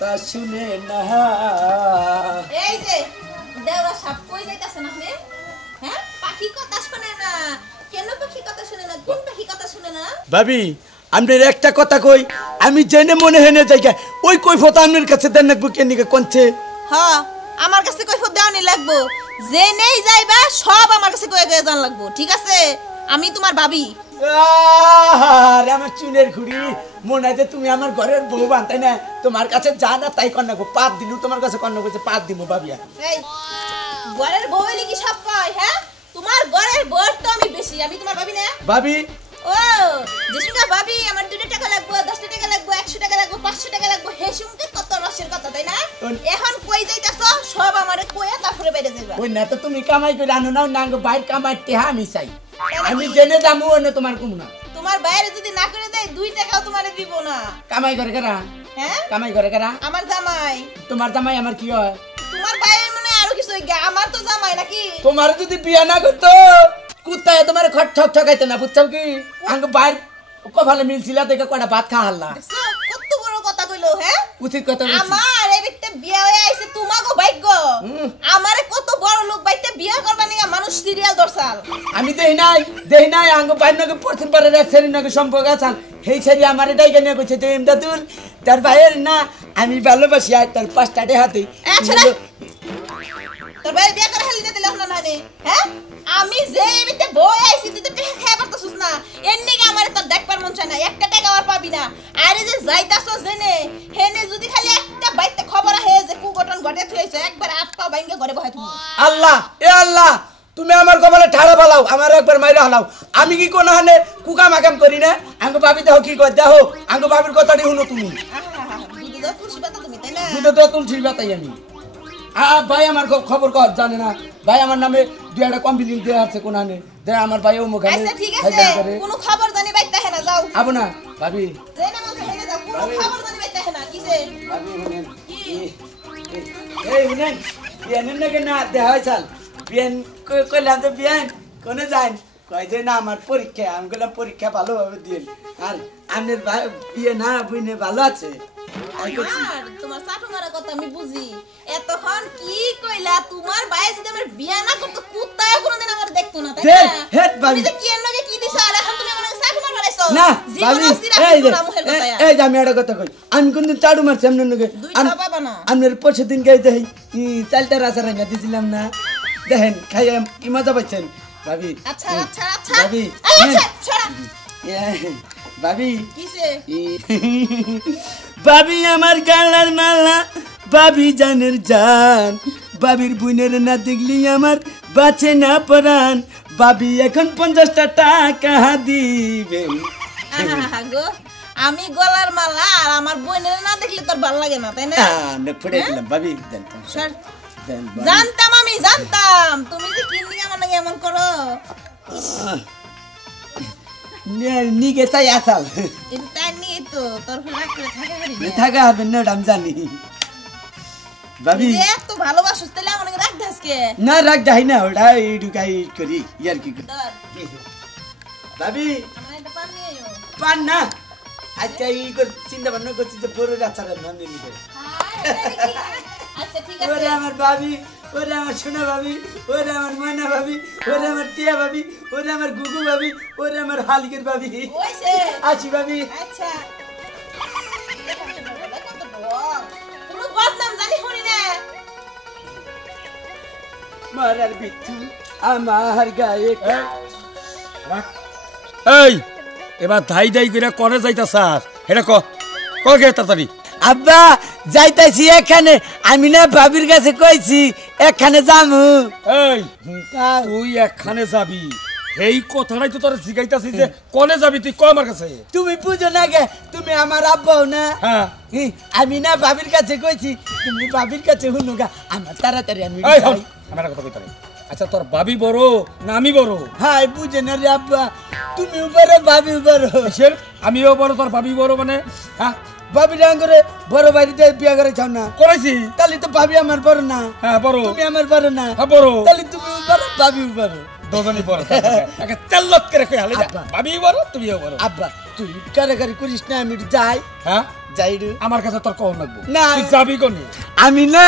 কথা শুনে না। এই যে দেওরা সাপ কই যাইতাছেন আপনি? হ্যাঁ, পাখি কথা শুনে না কেন? পাখি কথা শুনে না? কোন পাখি কথা শুনে না? ভাবি আপনার একটা কথা কই, আমি জেনে মনে হেনে জায়গা ওই কৈফত আপনার কাছে দেন নাকবো কেন নিকে কোনছে? হ্যাঁ, আমার কাছে কৈফত দেওয়ানি লাগবো। যে নেই যাইবা সব আমার কাছে কয়ে কয়ে জান লাগবো, ঠিক আছে? আমি তোমার ভাবি। আরে আমার চুলের ঘুড়ি, মনে হয় যে তুমি আমার ঘরের বউ বানতাই না, তোমার কাছে যা না তাই কন্যা গো, পাত দিলু তোমার কাছে কন্যা করছে, পাত দিব ভাবিয়া। এই ঘরের বউ এলি কি সব কয়? হ্যাঁ, তোমার ঘরের বউ তো আমি বেশি, আমি তোমার ভাবি না? ভাবি ও যেসুকা ভাবি আমার 2 টাকা লাগবে, 10 টাকা লাগবে, 100 টাকা লাগবে, 500 টাকা লাগবে, হে সুমকে কত রসের কথা, তাই না? এখন কই যাইতাছ সব আমারে কইয়া তারপরে বাইরে যাইবা। ওই না তো তুমি কামাই করে আনো না, নাঙ্গ বাইর কামাইতে আমি চাই, আমি জেনে যাবো না তোমার কুম না। তোমার বাইরে যদি না করে দেয় 2 টাকাও তোমারে দিব না। কামাই করে কারা? হ্যাঁ, কামাই করে কারা? আমার জামাই। তোমার জামাই আমার কি হয়? তোমার বাইরের মনে আরো কিছু হই গা, আমার তো জামাই নাকি? তোমার যদি বিয়া না করতো কুত্তায় তোমার খট ঠক ঠকাইতে না, বুঝছো কি? আঙ্গ বাইর কপালে মিলছিল দেখে কয়টা ভাত খা হাল্লা। দেখছো কত বড় কথা কইলো? হ্যাঁ, উচিত কথা বলছি। আমার এই ব্যক্তি বিয়া হয়ে আইছে, তোমাগো ভাগ্য। আমারে কত বড় লোক বাইতে বিয়া করবা নিয়া মানুষ সিরিয়াল দরসাল। আমি দেই নাই আঙ্গ বাইর নাকি প্রথম পারে এক সেরি নাকি সম্পর্ক আছেন, সেই সেরি আমার এটাই কেন কইছে যে ইমদাদুল তার ভাইয়ের না আমি ভালোবাসি, আর তার 5টা হাতে তোর ভাই বিয়া করে হেলি দিতে লহনা মানে। হ্যাঁ, আমি যে এবিতে বই আইছি তুই তো টাকা খাই পারতাছস না, এন্নি কি আমারে তো দেখবার মন চায় না, 1 টাকা আর পাবি না। আরে যে যাইতাছস জেনে হেনে যদি খালি একটা বাইতে খবর আহে যে কু ঘটন ঘটে থইছে, একবার হাত পা ভাঙে ঘরে বহাই তুমি। আল্লাহ এ আল্লাহ, তুমি আমার কপালে ঠাড়া ফালাও, আমার একবার মাইরা হালাও। আমি কি কোন হানে কুকা মাকাম করি না? আঙ্গ ভাবি দেখো কি কয়, দেখো আঙ্গ ভাবির কথাটি শুনো তুমি। বুঝি দাও খুশি বাতা তুমি, তাই না? দুটো তো তুলছি বাতাই আমি। ভাই আমার খবর কর জানে না, ভাই আমার নামে 2টা কমপ্লেইন দেয়া আছে কোন হানে, দে আমার ভাই ও মুখে। আচ্ছা ঠিক আছে, কোন খবর জানি বাইতে হে না, যাও। আবো না ভাবি, দেই না মন হেনে যাও, কোন খবর জানি বাইতে হে না। কিসে ভাবি শুনেন, এই শুনেন, বিয়ানের নাকি না দেখা হয়েছাল, বিয়ান কইলাম তো বিয়ান কোনে যান, কয় যে না আমার পরীক্ষা। আমি বললাম পরীক্ষা ভালোভাবে দিন, আর আপনার বিয়ে না বুঝনে ভালো আছে। আর তোমার চাটু মারা কথা আমি বুঝি, এতক্ষণ কি কইলা? তোমার ভাই যদি আমার বিয়া না করতো কুত্তায় কোনোদিন আমার দেখতো না, তাই না? হেড ভাবি, তুমি যে কি এর কি দিছ, আর এখন তুমি আমাকে চাটু মার মারাইছো না জীবন ভাবি, অস্থির আপনি না মুখের কথা। এই যে আমি একটা কথা কই, আমি কোনদিন চাড়ু মারছি এমন নাকি? 2টা পাবা না। আপনার পরশু দিন গাই দেই চালটা রাসা রাঙা দিছিলাম না, দেখেন খাই কি মজা পাচ্ছেন ভাবি। আচ্ছা আচ্ছা আচ্ছা ভাবি, আচ্ছা ছড়া ভাবি কিসে ভাবি আমার গালার মালা, ভাবি জানের জান, ভাবির বুনের না দেখলি আমার বাঁচে না পরাণ, ভাবি এখন 50টা টাকা দিবেন। গো, আমি গলার মালা আর আমার বোনের না দেখলে তোর ভালো লাগে না, তাই না? না ফুটে দিলাম ভাবি, সর। জানতাম, আমি জানতাম তুমি যে কি নিয়ে আমার নাকি এমন করো। নিগে চাই আসাল এই তাই নিয়ে তো তোর রাগ করে থাকা হারি থাকা হবে না, আমি জানি ভাবি। এত ভালোবাসিস তাহলে আমার রাগ দাসকে না, রাগ যাই না, ওটা এইটুকাই করি ইয়ার কি ভাবি। আমার একটা পান নিয়ে আইও। পান না, আজকে এই চিন্তা ভাবনা করছি যে বড় রাচারের নাম নিয়ে নিবে। আচ্ছা ঠিক ওরে আছে। আমার ভাবি, ওরে আমার সোনা ভাবি, ওরে আমার ময়না ভাবি, ওরে আমার টিয়া ভাবি, ওরে আমার গুগু ভাবি, ওরে আমার হালকের ভাবি। ওইছে আসি ভাবি। আচ্ছা কোনো বদনাম জানি শুনি না। মারার বিচ্ছু আমার গায়ে। এই এবার ধাই ধাই করে করে যাইতা স্যার, এটা কে তাড়াতাড়ি। আব্বা যাইতাছি এখানে, আমি না ভাবির কাছে কইছি এখানে যামু। এই তুই এখানে যাবি, এই কথাটাই তো তোর জিগাইতাছি যে কোনে যাবি তুই, আমার কাছে। তুমি বুঝো না গে, তুমি আমার আব্বাও না। হ্যাঁ আমি না ভাবির কাছে কইছি, তুমি ভাবির কাছে শুনো গা, আমার তাড়াতাড়ি আমি এই হল আমার কথা কইতা রে। আচ্ছা তোর ভাবি বড় না আমি বড়? হ্যাঁ বুঝে না রে আব্বা, তুমি বড় ভাবি বড়। কিসের আমিও বড় তোর ভাবি বড় মানে? হ্যাঁ ভাবি করে বড় বাড়িতে বিয়া করে চাও না করেছি, তাহলে তো ভাবি আমার বড় না। হ্যাঁ বড়। তুমি আমার বড় না। হ্যাঁ বড়। তাহলে তুমি বড় ভাবি বড়, দুজনই বড়। একে তেল্লত করে কই হালে যা, ভাবি বড় তুমিও বড়। আব্বা তুই কারাগারি করিস না আমি যাই হ্যাঁ যাই রে আমার কাছে তোর কখন লাগবো না। তুই যাবি কোনে আমি না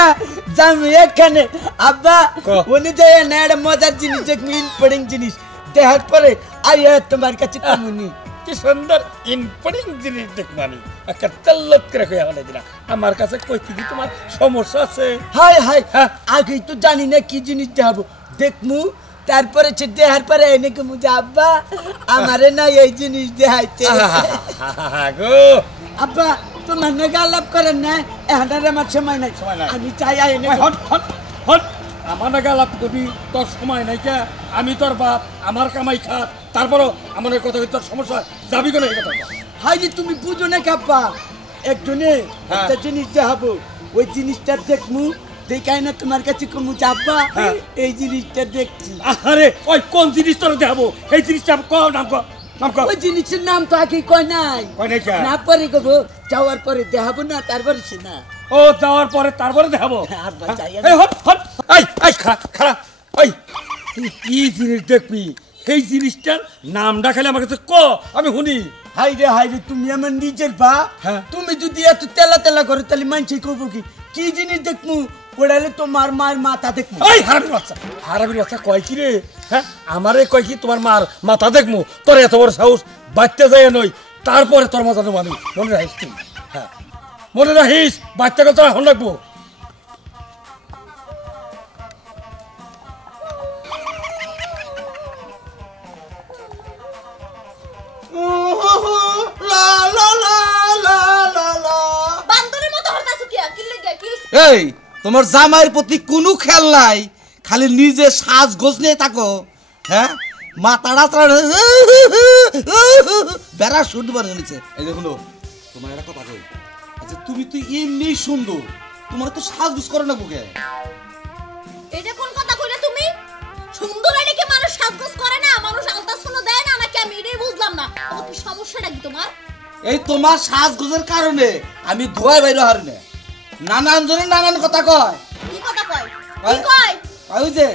যাবো এখানে আব্বা ক। উনি যায় না একটা মজার জিনিস দেখবি ইম্পর্টেন্ট জিনিস দেখার পরে আইয়া তোমার কাছে কমুনি কি সুন্দর ইম্পর্টেন্ট জিনিস দেখবানি একটা তেল্লত করে কইয়া বলে দিলা আমার কাছে কইতে কি তোমার সমস্যা আছে হাই হাই হ্যাঁ। আগে তো জানি না কি জিনিস দেখাবো দেখমু তারপরে সে দেখার পরে এনে কমু যে আব্বা আমারে না এই জিনিস দেখাইতে গো আব্বা তোমার নাকি আলাপ করেন না এখন আর আমার সময় নাই সময় নাই। আমি চাই এনে হট হট হট আমার নাকি আলাপ করবি তোর সময় নাই কে আমি তোর বাপ আমার কামাই খা তারপরও আমার এই কথা তোর সমস্যা যাবি কোনে এই কথা হাই রে তুমি বুঝো না কাপ্পা একজনে হ্যাঁ। একটা জিনিস দেখাবো ওই জিনিসটা দেখমু দেখাই না তোমার কাছে কমু যাব্বা হ্যাঁ। এই জিনিসটা দেখছি আরে ওই কোন জিনিস তোর দেখাবো এই জিনিসটা কও নাম কও নাম কও ওই জিনিসের নাম তো আগে কয় নাই কই নাই কে? না পরে গো যাওয়ার পরে দেখাবো না তারপরে সে না ও যাওয়ার পরে তারপরে দেখাবো আর ভাই যাই এই হট হট এই খারা ওই তুই কি জিনিস দেখবি এই জিনিসটার নামটা খালি আমার কাছে ক আমি শুনি হাই রে তুমি আমার নিজের বা হ্যাঁ। তুমি যদি এত তেলা তেলা করো তাহলে মানছি করবো কি কি জিনিস দেখমু ওড়ালে তোমার মায়ের মাথা দেখমু এই হারাবির বাচ্চা কয় কি রে হ্যাঁ আমারে কয় কি তোমার মার মাথা দেখমু তোর এত বড় সাহস বাচ্চা যায় নই তারপরে তোর মজা নেবো আমি মনে রাখিস তুই হ্যাঁ মনে রাখিস বাচ্চাকে তোর এখন রাখবো বান্দরের মতো হরতাছ কি কি লাগা কি এই তোমার জামাইয়ের প্রতি কোনো খেয়াল নাই খালি নিজে সাজগোজ নিয়ে থাকো হ্যাঁ মাথাটা বেড়া শুনতে পারে নিচে এই দেখুন তোমার একটা কথা কই আচ্ছা তুমি তো এমনি সুন্দর তোমার তো সাজগোজ করে না বুকে এটা কোন কথা কইলা তুমি সুন্দর হইলে কি মানুষ সাজগোজ করে না মানুষ আলতাছনো দেয় না নাকি আমি এটাই বুঝলাম না তোমার কি সমস্যাটা কি তোমার এই তোমার সাজগোজের কারণে আমি ধোয়ায় বাইরে হারি না নানান জনের নানান কথা কয় কি কথা কয় কি কয় ওই যে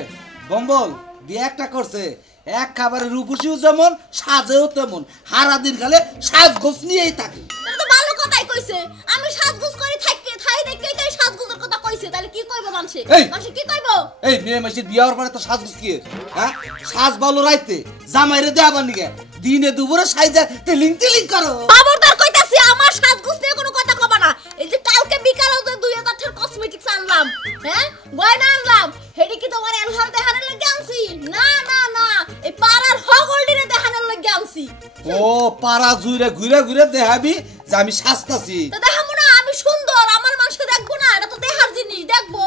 বম্বল বিয়ে একটা করছে এক খাবারের রূপসীও যেমন সাজেও তেমন হারা দিন খালে সাজগোজ নিয়েই থাকে তুমি তো ভালো কথাই কইছে আমি সাজগোজ করে থাকি থাই দেখে কই সাজগোজের কথা কইছে তাহলে কি কইবো মানুষে এই! মানুষে কি কইবো এই মেয়ে মাসির বিয়ে হওয়ার পরে তো সাজগোজ কি হ্যাঁ সাজ বলো রাইতে জামাইরে দেওয়াবার নিকে দিনে দুপুরে সাইজা তেলিং তেলিং করো খবরদার কইতাছি আমার সাজগোজ নিয়ে কোনো কথা কবা না এই যে কালকে বিকালে যে 2000 টাকার কসমেটিক্স আনলাম হ্যাঁ গয়না আনলাম হেডি কি তোমার এলহার দেখানোর লাগি আনছি না না না এই পাড়ার হগলডিরে দেখানোর লাগি আনছি ও পাড়া জুইরে ঘুরে ঘুরে দেখাবি যে আমি সাজতাছি তো দেখাবো না আমি সুন্দর আমার মানুষ দেখবো না এটা তো দেখার জিনিস দেখবো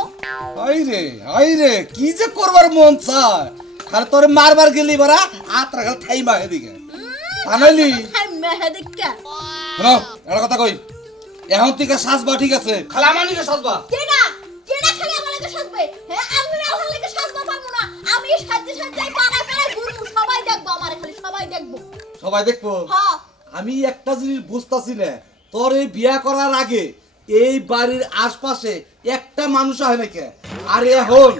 আই রে কি যে করবার মন চায় আর তোরে মারবার গেলি বারা আত্রা খাল ঠাই মা এদিকে আনাইলি হ্যাঁ মেহেদিকা শোনো একটা কথা কই এখন থেকে সাজবা ঠিক আছে খালি আমার নিকে সাজবা কেডা কেডা খালি আমার লাগি সাজবে হ্যাঁ আমি আমার লাগি সাজবা পারবো না আমি সাজতে সাজতে পাড়া পাড়ায় ঘুরবো সবাই দেখবো আমার খালি সবাই দেখবো সবাই দেখবো হ্যাঁ আমি একটা জিনিস বুঝতাছি না তোর এই বিয়া করার আগে এই বাড়ির আশপাশে একটা মানুষ হয় নাকি আর এখন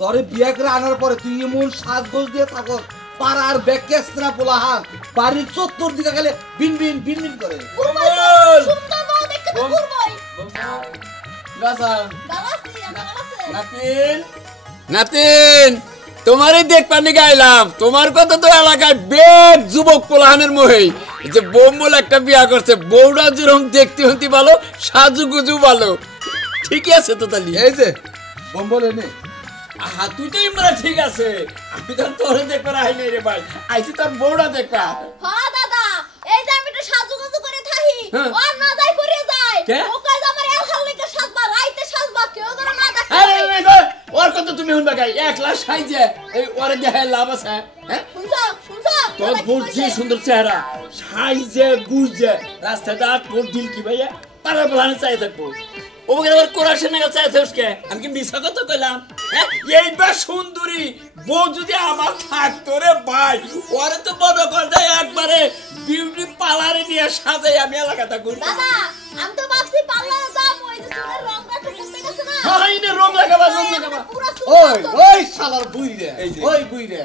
তোর বিয়া করে আনার পরে তুই এমন সাজগোজ দিয়ে থাকো পাড়ার ব্যাকেস্ত্রা পোলাহান বাড়ির চত্বর দিকে গেলে বিন বিন বিন বিন করে সুন্দর বউ দেখতে তো ঘুরবই গালাসি আমার গালাসি নাতিন তোমারই দেখপানি গাইলাম তোমার কথা তো এলাকায় বেগ যুবক পোলাহানের মোহেই যে বোম্বল একটা বিয়া করছে বউটা যেরকম দেখতে হতে ভালো সাজুগুজু ভালো ঠিকই আছে তো তালি এই যে বম্বল এনে আহা তুই তো ইমরা ঠিক আছে আমি তো তোরে দেখবার আই নাই রে ভাই আইছি তোর বউটা দেখবা হ্যাঁ দাদা এই যে আমি একটু সাজুগুজু করে থাকি হ্যাঁ। আর না যাই করে যায় কে? ও কয় যে আমার এলহার লাগি সাজবা রাইতে সাজবা কেউ যেন না দেখে আরে ওর কথা তুমি শুনবা গাই এক লাখ সাইজে এই ওরে দেখে লাভ আছে হ্যাঁ শুনছো তোর বুঝছি সুন্দর চেহারা সাইজে বুঝে রাস্তায় দাঁত তোর দিল কি ভাইয়া পাড়া বলানে চাই থাকবো ওকে আবার কোরাসের নাগাল চাই থাকবে আমি কি মিশা কথা কইলাম হ্যাঁ এইবার সুন্দরী বউ যদি আমার থাকতো রে ভাই ওরে তো বড় করে একবারে বিউটি পার্লারে নিয়ে সাজাই আমি এলাকাটা ঘুরবো দাদা আমি তো ভাবছি পার্লারে যাব ওই যে চুলের রংটা একটু কমে গেছে না হ্যাঁ রং লাগাবা রং লাগাবা পুরো ওই ওই শালার বুই রে এই যে। ওই বুই রে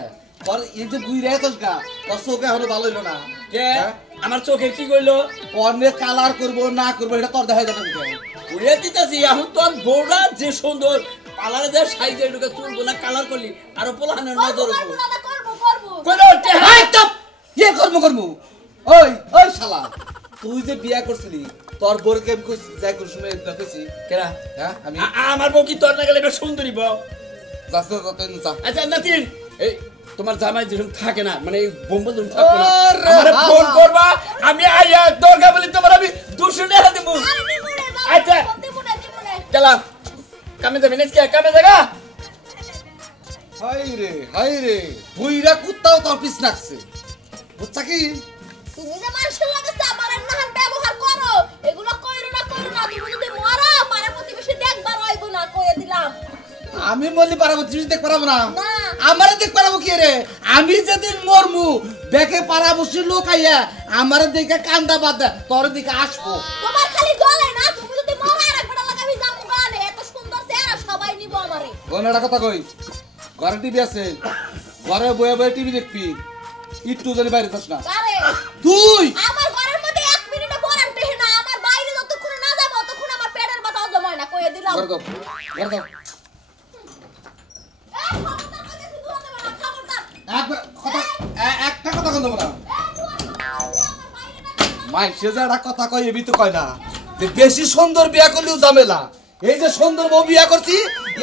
তোর এই যে বুই রেতস গা তোর চোখে এখনো ভালো হইলো না কে হ্যাঁ? আমার চোখে কি কইলো কর্নে কালার করবো না করবো এটা তোর দেখা যাবে উড়ে দিতেছি এখন তোর বউরা যে সুন্দর পালারে যা সাইজে ঢুকে চুলবো না কালার করলি আর পোলাহানের নজর করবো দাদা করবো কোনো হাই চুপ ইয়ে করবো করবো ওই ওই শালা তুই যে বিয়া করছিলি তোর বোরকে আমি কইছি যাই করছিস আমি দেখেছি কেরা হ্যাঁ আমি আমার বউ কি তোর না গেলে এটা সুন্দরী বউ যাচ্ছে যাতে যা আচ্ছা নাতিন এই তোমার জামাই যখন থাকে না মানে বোম্বা যখন থাকবে না আরে আমারে ফোন হালা। করবা আমি আইয়া দরকার বলি তোমার আমি 200 টাকা দেবো আচ্ছা চলা কামে যাবি না কামে জায়গা হাই রে বুইরা কুত্তাও তোর পিছ নাকছে বুঝছা কি তুমি যে মানুষের লাগে সাবান নাহান ব্যবহার করো এগুলো কইরো না তুমি যদি মরো পারে প্রতিবেশী দেখবার হইব না কইয়ে দিলাম আমি বললি পারাবো তুই দেখ পারাবো না না। আমারে দেখ পারাবো কি রে আমি যেদিন মরমু দেখে পারাবসি লোক আইয়া আমারে দেখে কান্দা বাদ তোর দিকে আসবো তোমার খালি জ্বলে না তুমি যদি মরো আর একবার লাগাবি জামু গানে এত সুন্দর চেহারা সবাই নিব আমারে কোন একটা কথা কই ঘরে টিভি আছে ঘরে বয়ে বয়ে টিভি দেখবি একটু জানি বাইরে যাস না কারে তুই আমার ঘরের মধ্যে 1 মিনিটও পরান টেহে না আমার বাইরে যতক্ষণ না যাব ততক্ষণ আমার পেটের ব্যথা হজম হয় না কইয়ে দিলাম ঘরে দাও ঘরে দাও একটা কথা কই দেবো না মাইসে যে একটা কথা কই এবি তো কয় না যে বেশি সুন্দর বিয়া করলেও ঝামেলা এই যে সুন্দর বউ বিয়া করছি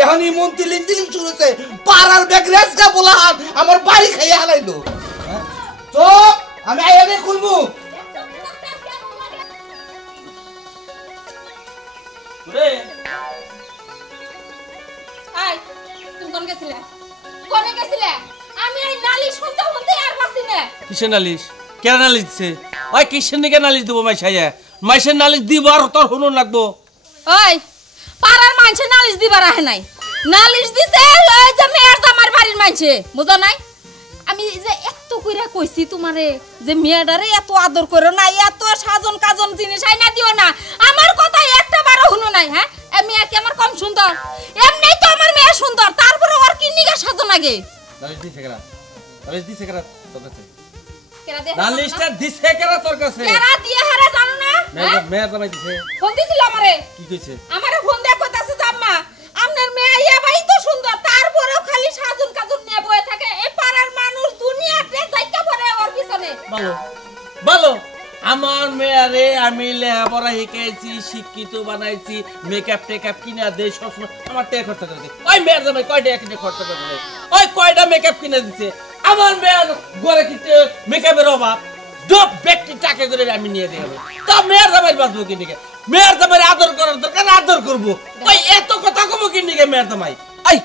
এখন এই মন তিলিং তিলিং শুনেছে পাড়ার ব্যাগরেজ কা বলা আমার বাড়ি খাইয়ে হালাইলো তো আমি আইয়ারে খুলবো আই তুমি কোন গেছিলে কোনে গেছিলে আমি এই নালি শুনতে শুনতে আর পাচ্ছি না কিসের নালিশ কেন নালিশ দিছে ওই কিসের নিকে নালিশ দেবো মাইসাইয়া মাইসের নালিশ দিব আর তোর শুনুন লাগবো ওই পাড়ার মানুষে নালিশ দিবার আহে নাই নালিশ দিছে ওই যে মেয়ের জামার বাড়ির মানুষে বুঝো নাই আমি যে এত কইরা কইছি তোমারে যে মেয়েটারে এত আদর করো না এত সাজন কাজন জিনিস আইনা দিও না আমার কথা একটা বারো শুনো নাই হ্যাঁ এ মেয়ে কি আমার কম সুন্দর এমনিই তো আমার মেয়ে সুন্দর তারপরে ওর কি নিগা সাজন লাগে নালিশ দিছে কেরা নালিশ দিছে কেরা তোর কাছে কেরা দে নালিশটা দিছে কেরা তোর কাছে কেরা দিয়ে হারে জানো না হ্যাঁ? মেয়ের জামাই দিছে ফোন দিছিল আমারে কি কইছে আমারে ফোন দিয়ে কইতাছে জাম্মা আপনার মেয়ে আইয়া ভাই তো সুন্দর তারপরেও খালি সাজুন কাজুন নিয়ে বয়ে থাকে এই পাড়ার মানুষ দুনিয়াতে যাইতে পারে ওর পিছনে ভালো ভালো আমার মেয়ারে আমি লেখাপড়া শিখাইছি শিক্ষিত বানাইছি মেকআপ টেকআপ কিনা দেই সবসময় আমার টাকা খরচা করে দেয় ওই মেয়ের জামাই কয়টা কিনে খরচা করে দেয় ওই কয়টা মেকআপ কিনে দিছে আমার মেয়ের ঘরে কিনতে মেকআপের অভাব সব ব্যক্তি টাকা করে আমি নিয়ে দেবো তা মেয়ের জামাই বাঁচবো কিনে মেয়ের জামাই আদর করার দরকার আদর করবো ওই এত কথা কবো কিনে মেয়ের জামাই এই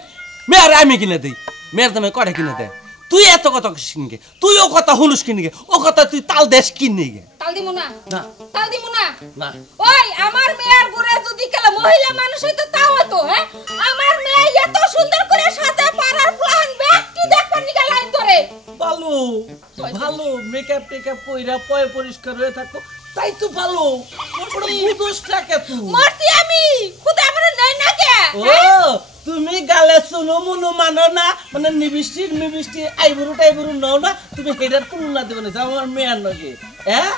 মেয়ের আমি কিনে দিই মেয়ের জামাই কয়টা কিনে দেয় তুই এত কথা কিনগে তুই ও কথা হুলুস কিনগে ও কথা তুই তাল দেশ কিনে গে তাল দিমু না না তাল দিমু না না ওই আমার মেয়ের ঘরে যদি কেলা মহিলা মানুষ হইতো তাও হতো হ্যাঁ আমার মেয়ে এত সুন্দর করে সাজে পাড়ার প্ল্যান ব্যক্তি দেখবার নিগা লাইন ধরে ভালো ভালো মেকআপ টেকআপ কইরা পয় পরিষ্কার হয়ে থাকো তাই তো ভালো ওটা বুঝোসটা কে তুই মরছি আমি খুদা আমার নেই না কে ও তুমি গালে শুনো মনো মানো না মানে নিবিষ্টি আইবুরু টাইবুরু নাও না তুমি হেডার তুলনা দেবে না আমার মেয়ের লগে হ্যাঁ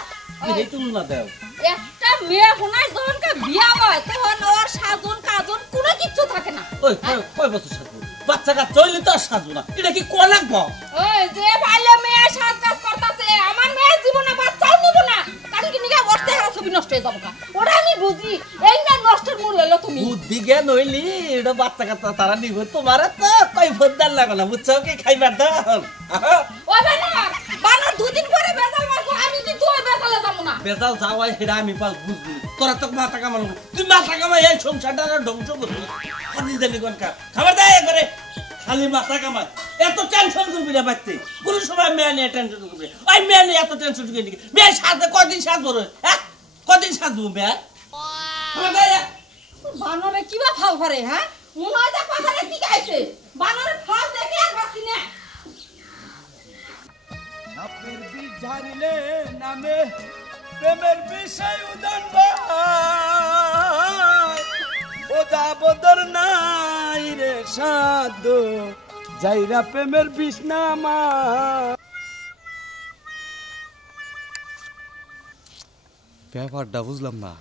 এই তুলনা দাও একটা মেয়ে হোনাই যখন কা বিয়া হয় তখন ওর সাজন কাজন কোনো কিছু থাকে না ওই কয় বছর সাজবো বাচ্চা কাচ্চা হইলে তো আর সাজবো না এটা কি কোয়া লাগবো ওই যে ভাইলে মেয়ে সাজ কাজ করতাছে আমার মেয়ে জীবনে বাচ্চাও নিব না কারণ কি নিগা বসতে হারা ছবি নষ্ট হয়ে যাবো ওটা আমি বুঝি এই না নষ্টের মূল হলো তুমি বুদ্ধি জ্ঞান হইলি এটা বাচ্চা কাচ্চা তারা নিব তোমার তো কই ফোদ্দার লাগো না বুঝছো কি খাইবার দাও ওই বানর দুদিন পরে বেজাল মারবো আমি কিন্তু ওই বেজালে যাবো না বেজাল যাওয়াই সেটা আমি পাল বুঝবি তোরা তো মাথা কামানো তুই মাথা কামাই এই সংসারটা ধ্বংস করবি খালি জানি কোন খাবার দেয় করে খালি মাথা কামাই এত টেনশন করবি না বাড়তে কোন সময় মেয়ে নিয়ে টেনশন করবি ওই মেয়ে নিয়ে এত টেনশন করবি নাকি মেয়ে সাজে কদিন সাজবো রে হ্যাঁ কদিন সাজবো মেয়ে খাবার দেয় বানরে কিবা ফাল করে হ্যাঁ মনে হয় দেখো করে কি গাইছে বানরের ফাল দেখে আর বাসি না সাপের বিষ ঝাড়িলে নামে প্রেমের বিষয় উদান ভাই বোঝা বদর নাই রে সাধু যাইরা প্রেমের বিষ্ণা আমার। ব্যাপারটা বুঝলাম না,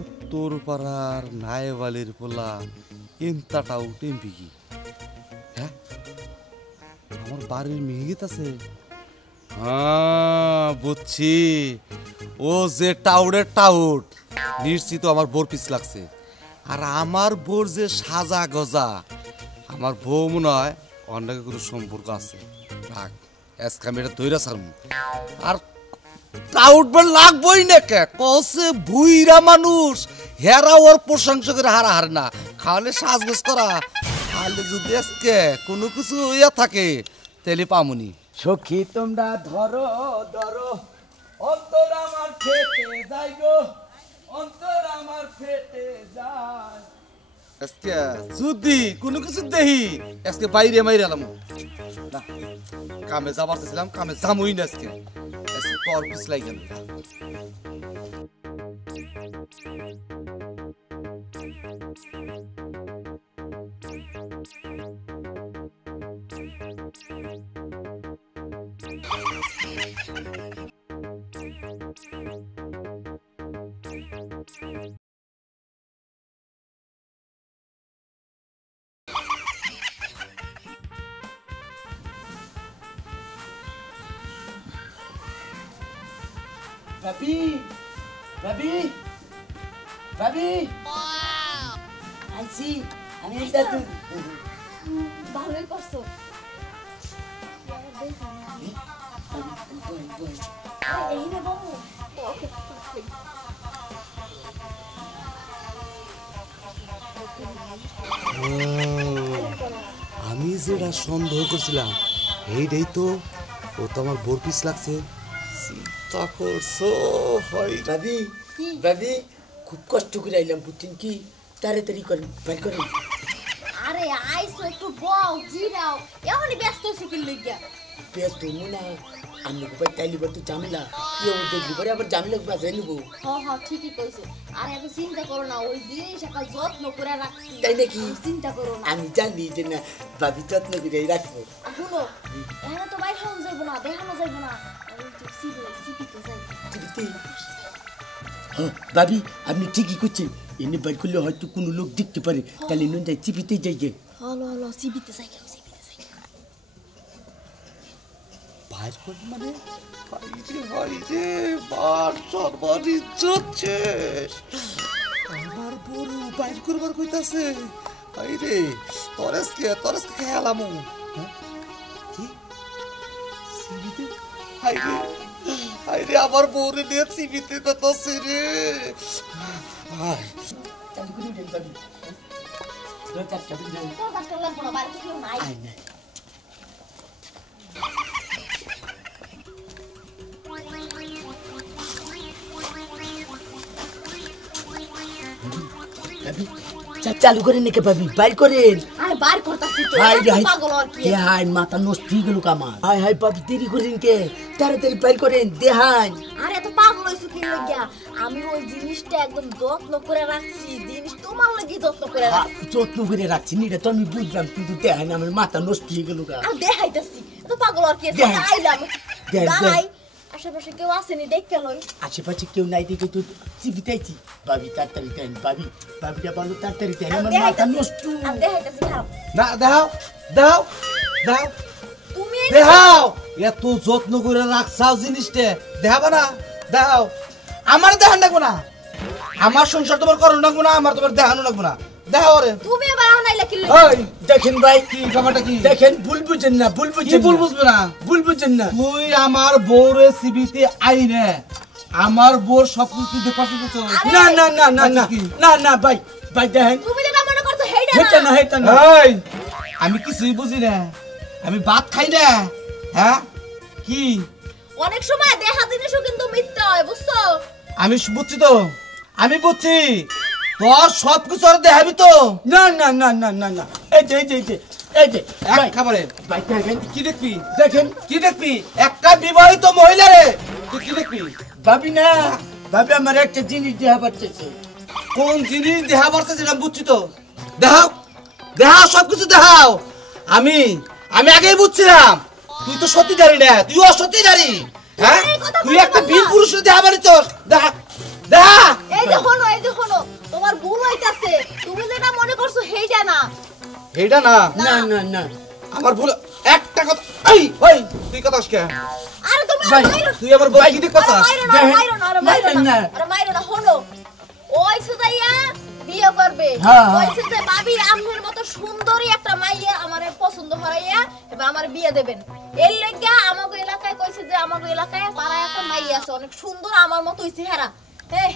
উত্তর পাড়ার নায়েবালির পোলা ইন্তাটা উঠেমপি কি? হ্যাঁ, আমার বাড়ির মেয়ে আছে। বুঝছি, ও যে টাউডের টাউট, নিশ্চিত আমার বোর পিছ লাগছে। আর আমার বোর যে সাজা গজা, আমার বউ মনে হয় অন্য কোনো সম্পর্ক আছে। রাখ, আজকে আমি এটা তৈরা ছাড়ব। আর টাউটবার লাগবই না কে, কসে বুইরা মানুষ হেরা ওর প্রশংসা করে হারা হার না, খাওয়ালে সাজগোজ করা। খাওয়ালে যদি আজকে কোনো কিছু ইয়া থাকে তাহলে পামুনি। সখী তোমরা ধরো ধরো, অন্তর আমার ফেটে যায় গো, অন্তর আমার ফেটে যায়। আজকে যদি কোনো কিছু দেহি আজকে বাইরে মাইরে এলাম না, কামে যাবার চাইছিলাম, কামে যামই না আজকে। আজকে তোর পিছ লাই গেল। ভাবি ভাবি ভাবি, আইছি আমি। ভালোই করছো। এই রে বাবু, আমি যেটা সন্দেহ করছিলাম এইটাই তো, ও তো আমার বোর পিছ লাগছে। চিন্তা করছো হয় ভাবি ভাবি, খুব কষ্ট করে আইলাম, বুঝছেন কি? তাড়াতাড়ি করেন, বাইর করেন। আরে আইসো একটু বউ জিরাও, এমনই ব্যস্ত শিখিল লইয়া। ব্যস্ত না, আমি কোপাই তাইলি তো ঝামেলা, দেখলি পরে আবার ঝামেলা বাজাই নেবো। ঠিকই কইছো। আর এত চিন্তা করো না, ওই জিনিস একটা যত্ন করে রাখছি। তাই নাকি? চিন্তা করো না, আমি জানি যে না ভাবি যত্ন করে রাখবো। শুনো, এখানে তো বাইরে হওয়া যাইবো না, দেখানো যাইবো না। সিপিতে যাই। ভাবি আপনি ঠিকই করছেন, এনে বাইর করলে হয়তো কোনো লোক দেখতে পারে, তাহলে নুন যাই চিপিতেই যাই গে। হলো সিপিতে যাই, সিপিতে যাই। বাইর কর মানে বাইরে বার সরবার ইজ্জত শেষ। আমার বড় বাইর করবার কইতাছে। আইরে তরসকে খেলামু। কি সিবিতে? আইরে আমার বউরে নিয়ে সিবিতে কইতাছে রে। চালু করে দেন ভাবি। তোর কাছে লাগবো না, বাইরে কেউ নাই। আয় না। চালু করেন নাকি ভাবি? বাইর করেন। আরে বাইর করতাছি তো, হাই এত হাই পাগল আর কি। হাই, মাথা নষ্ট হয়ে গেল আমার। হাই হাই ভাবি, দেরি করেন কে? তাড়াতাড়ি বাইর করেন, দেহান। আরে এত পাগল হইছো কি লইয়া? আমি ওই জিনিসটা একদম যত্ন করে রাখছি, জিনিস তোমার লাগি যত্ন করে রাখছি। যত্ন করে রাখছি এটা তো আমি বুঝলাম, কিন্তু দেহান আমার মাথা নষ্ট হয়ে গেল গা। আর দেখাইতাছি, এত পাগল আর কি। দেখ। আইলাম দেখ, দাঁড়াই, আশেপাশে কেউ আসেনি দেখতে লই। আশেপাশে কেউ নাই দেখে তো চিবিতেছি। ভাবি তাড়াতাড়ি দেন, ভাবিটা বলো তাড়াতাড়ি দেন, আর আমার মাথা দেখাইতাছি, নষ্ট। আর দেখাইতাছি খারাপ। না দাও দাও দাও তুমি দেখাও, এত যত্ন করে রাখছাও জিনিসটা, দেখাবা না? দাও। আমার দেখান লাগবো না, আমার সংসার তোমার করণ লাগবো না, আমার তোমার দেখানো লাগবো না। দেখাও রে। তুমি আবার আনাইলা কি লই? ওই দেখেন ভাই, কি ব্যাপারটা কি? দেখেন ভুল বুঝেন না, ভুল কি বুঝেন ভুল না, বুঝবে না? ভুল বুঝেন না। তুই আমার বউরে সিবিতে আইনে আমার বউর সব কিছু দেখতে পাচ্ছ? না না না না না কি? না না ভাই, ভাই দেখেন, তুমি যেটা মনে করছো হেইটা হেটা না না। হেটা না। এই আমি কিছুই বুঝি না, আমি ভাত খাই না। হ্যাঁ কি? অনেক সময় দেখা জিনিসও কিন্তু মিথ্যা হয়, বুঝছো? আমি বুঝছি তো, আমি বুঝছি তোর সব কিছু আর দেখাবি তো। না না না না না না, এই যে এই যে এই যে এই যে এক ভাই, খাবারে ভাই দেখেন, কি দেখবি? দেখেন কি দেখবি? একটা বিবাহিত মহিলা রে, তুই কি দেখবি? ভাবি না, ভাবি আমার একটা জিনিস দেওয়া পাচ্ছে। কোন জিনিস দেহা বাড়ছে সেটা বুঝছি তো। দেখাও দেখাও, সব কিছু দেখাও। আমি আমি আগেই বুঝছিলাম তুই তো সত্যিকারী না, তুই অসত্যিকারী। হ্যাঁ, এই কথা তুই বলবো একটা না। বীর পুরুষ দেখা পারিছস। দেখা দেখা এই যে শোনো তোমার ভুল হইতাছে, তুমি যেটা মনে করছো সেইটা না। এইটা না, না না না আমার ভুল। একটা কথা, এই ওই তুই কথাস কে? আরে তুমি ভাই, তুই আমার বই কি দিয়ে কথাস? মাইরো না হলো ওই সুদাইয়া বিয়ে করবে, হ্যাঁ, হ্যাঁ। কইছে যে ভাবি আমনের মতো সুন্দরী একটা মাইয়া আমারে পছন্দ হরাইয়া এবার আমার বিয়ে দেবেন। এর লাগা আমাগো এলাকায় কইছে যে আমাগো এলাকায় পাড়ায় একটা মাইয়া আছে অনেক সুন্দর আমার মতোই চেহারা।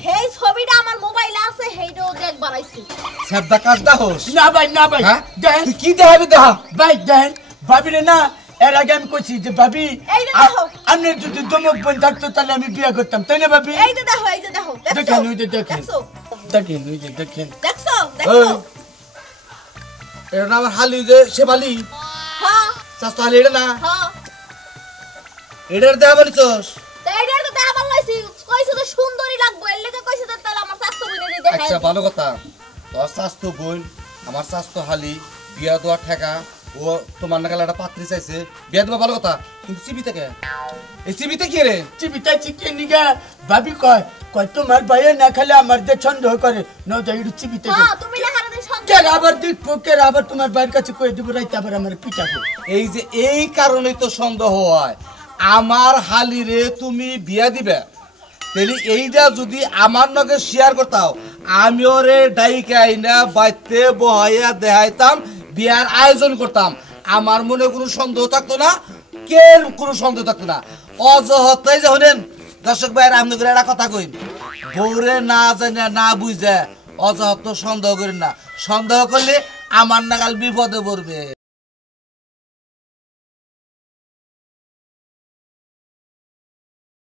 হেই ছবিটা আমার মোবাইলে আছে, হেইটাও দেখ বানাইছি। সাবদা কাজটা হোস। না ভাই না ভাই হ্যাঁ? দেখেন তুই কি দেখাবি দেখা? ভাই দেখেন ভাবিরে না এর আগে আমি কইছি যে ভাবি এই যে দেখো। আপনি যদি দমক বোন থাকতো তাহলে আমি বিয়ে করতাম, তাই না ভাবি? এই যে দেখো দেখেন ওই যে দেখেন দেখছো দেখেন ওই যে দেখেন দেখছো ওই দেখছো এটা না আমার হালি যে শেবালি হ্যাঁ চাস্তো হালি, এটা না হ্যাঁ এটার দেখা পারিছস? এইটার তো দেখা বানাইছি, কইছে তো সুন্দরী লাগবো এর লাগা কইছে যে তাহলে আমার স্বাস্থ্য বিনে দেখাই। আচ্ছা ভালো কথা, তোর স্বাস্থ্য বোন আমার স্বাস্থ্য হালি বিয়া দেওয়ার ঠেকা, ও তোমার নাগালে একটা পাত্রী চাইছে বিয়া দেওয়া ভালো কথা, কিন্তু চিবিতে কে? এই চিবিতে কি রে? চিবিটা চিকে নিগা ভাবি কয় কয় তোমার ভাইয়ে না খেলে আমার যে সন্দেহ করে না যাই চিবিতে হ্যাঁ তুমি না হারাদিন সন্দেহ কেন আবার দেখবো কেন আবার তোমার ভাইয়ের কাছে কয়ে দেবো রাইতে আবার আমার পিটাবো। এই যে এই কারণেই তো সন্দেহ হয় আমার হালি রে তুমি বিয়া দিবে, তাহলে এইটা যদি আমার নাকি শেয়ার করতাও আমি ওরে ডাইকে আইনা বাইতে বহাইয়া দেখাইতাম, বিয়ার আয়োজন করতাম, আমার মনে কোনো সন্দেহ থাকতো না, কে কোনো সন্দেহ থাকতো না। অজহতাই যে হলেন দর্শক ভাইয়ের আমি করে একটা কথা কই, বউরে না জানে না বুঝে অজহত সন্দেহ করেন না, সন্দেহ করলে আমার নাগাল বিপদে পড়বে।